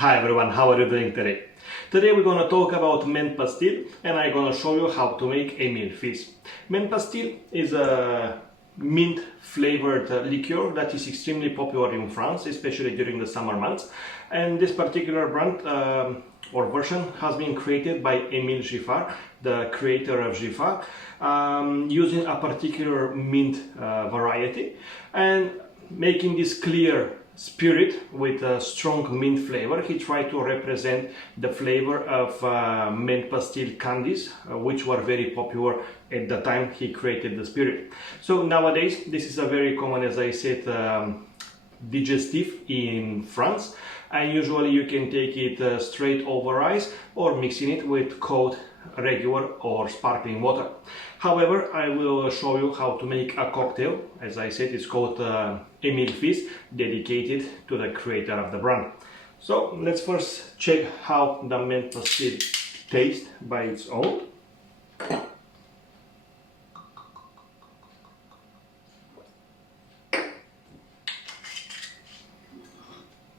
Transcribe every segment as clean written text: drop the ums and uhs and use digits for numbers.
Hi everyone, how are you doing today? Today we're gonna talk about Menthe-Pastille and I'm gonna show you how to make Emile Fizz. Menthe-Pastille is a mint flavored liqueur that is extremely popular in France, especially during the summer months. And this particular brand or version has been created by Emile Giffard, the creator of Giffard, using a particular mint variety and making this clear spirit with a strong mint flavor. He tried to represent the flavor of Menthe-Pastille candies, which were very popular at the time he created the spirit. So nowadays this is a very common, as I said, digestive in France, and usually you can take it straight over ice or mixing it with cold regular or sparkling water. However, I will show you how to make a cocktail. As I said, it's called Emile Fizz, dedicated to the creator of the brand. So let's first check how the Menthe-Pastille tastes by its own.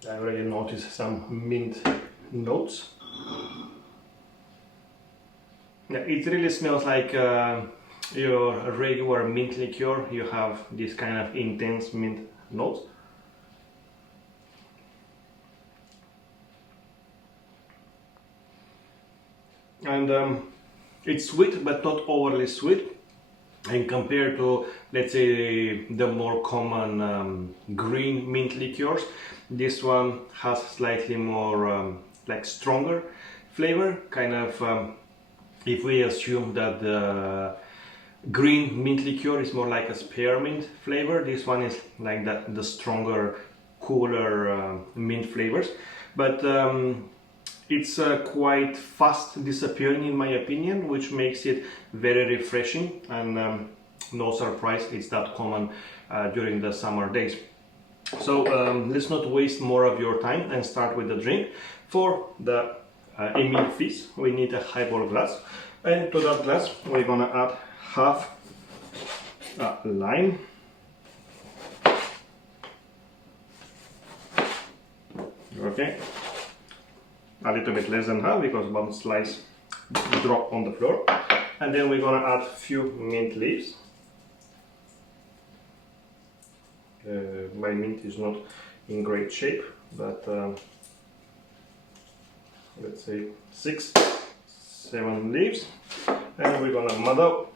I already noticed some mint notes. Yeah, it really smells like your regular mint liqueur. You have this kind of intense mint notes. And it's sweet, but not overly sweet. And compared to, let's say, the more common green mint liqueurs, this one has slightly more like stronger flavor, kind of. If we assume that the green mint liqueur is more like a spearmint flavor, this one is like that, the stronger, cooler mint flavors. But it's quite fast disappearing in my opinion, which makes it very refreshing, and no surprise it's that common during the summer days. So let's not waste more of your time and start with the drink. For the Emile Fizz, we need a highball glass, and to that glass we're gonna add half lime, okay, a little bit less than half because one slice drop on the floor, and then we're gonna add few mint leaves. My mint is not in great shape, but let's say 6-7 leaves, and we're gonna muddle.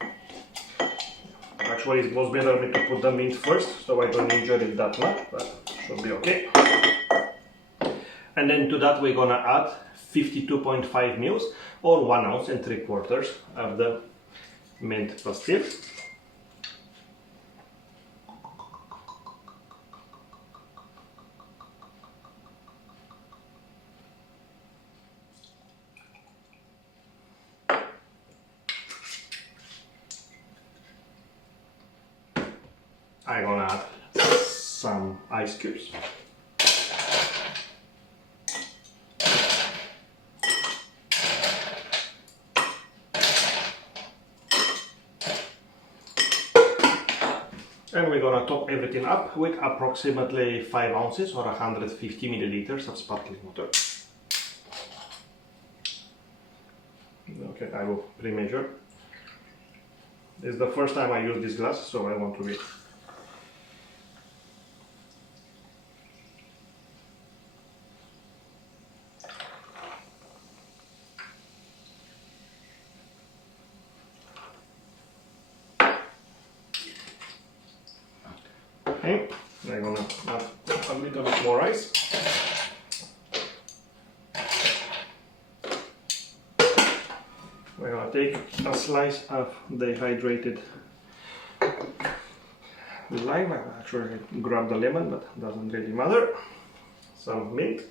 Actually, it was better me to put the mint first, so I don't enjoy it that much, but should be okay. And then to that we're gonna add 52.5 ml or 1 ounce and 3/4 of the Menthe-Pastille. I'm gonna add some ice cubes. And we're gonna top everything up with approximately 5 ounces or 150 milliliters of sparkling water. Okay, I will pre-measure. This is the first time I use this glass, so I want to be okay. I'm gonna add a little bit more ice. We're gonna take a slice of dehydrated lime. I actually grabbed the lemon, but doesn't really matter. Some mint.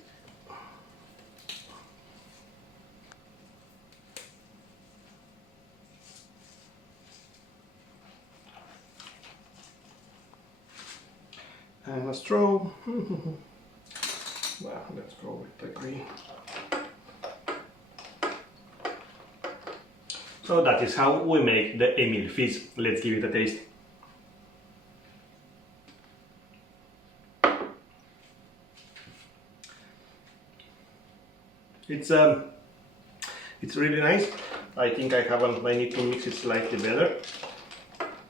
And a straw. Well, let's go with the green. So that is how we make the Emile Fizz. Let's give it a taste. It's really nice. I think I need to mix it slightly better.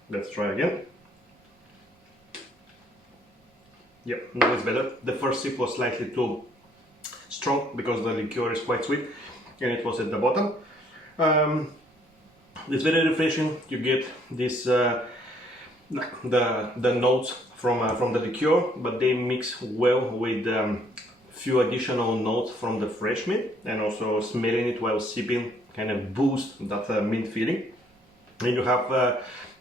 Let's try again. Yep, now it's better. The first sip was slightly too strong because the liqueur is quite sweet and it was at the bottom. It's very refreshing. You get this the notes from the liqueur, but they mix well with few additional notes from the fresh mint, and also smelling it while sipping kind of boost that mint feeling. And you have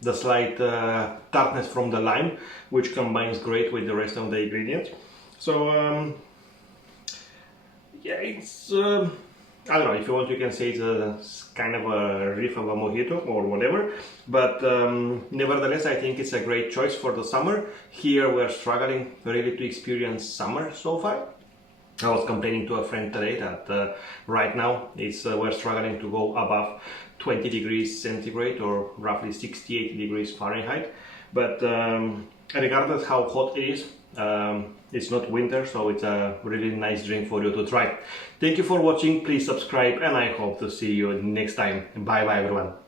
the slight tartness from the lime, which combines great with the rest of the ingredients. So yeah, it's I don't know, if you want you can say it's kind of a riff of a mojito or whatever, but nevertheless I think it's a great choice for the summer. Here we're struggling really to experience summer so far. I was complaining to a friend today that right now we're struggling to go above 20 degrees centigrade or roughly 68 degrees Fahrenheit, but regardless how hot it is, it's not winter, so it's a really nice drink for you to try. Thank you for watching, please subscribe, and I hope to see you next time. Bye bye everyone.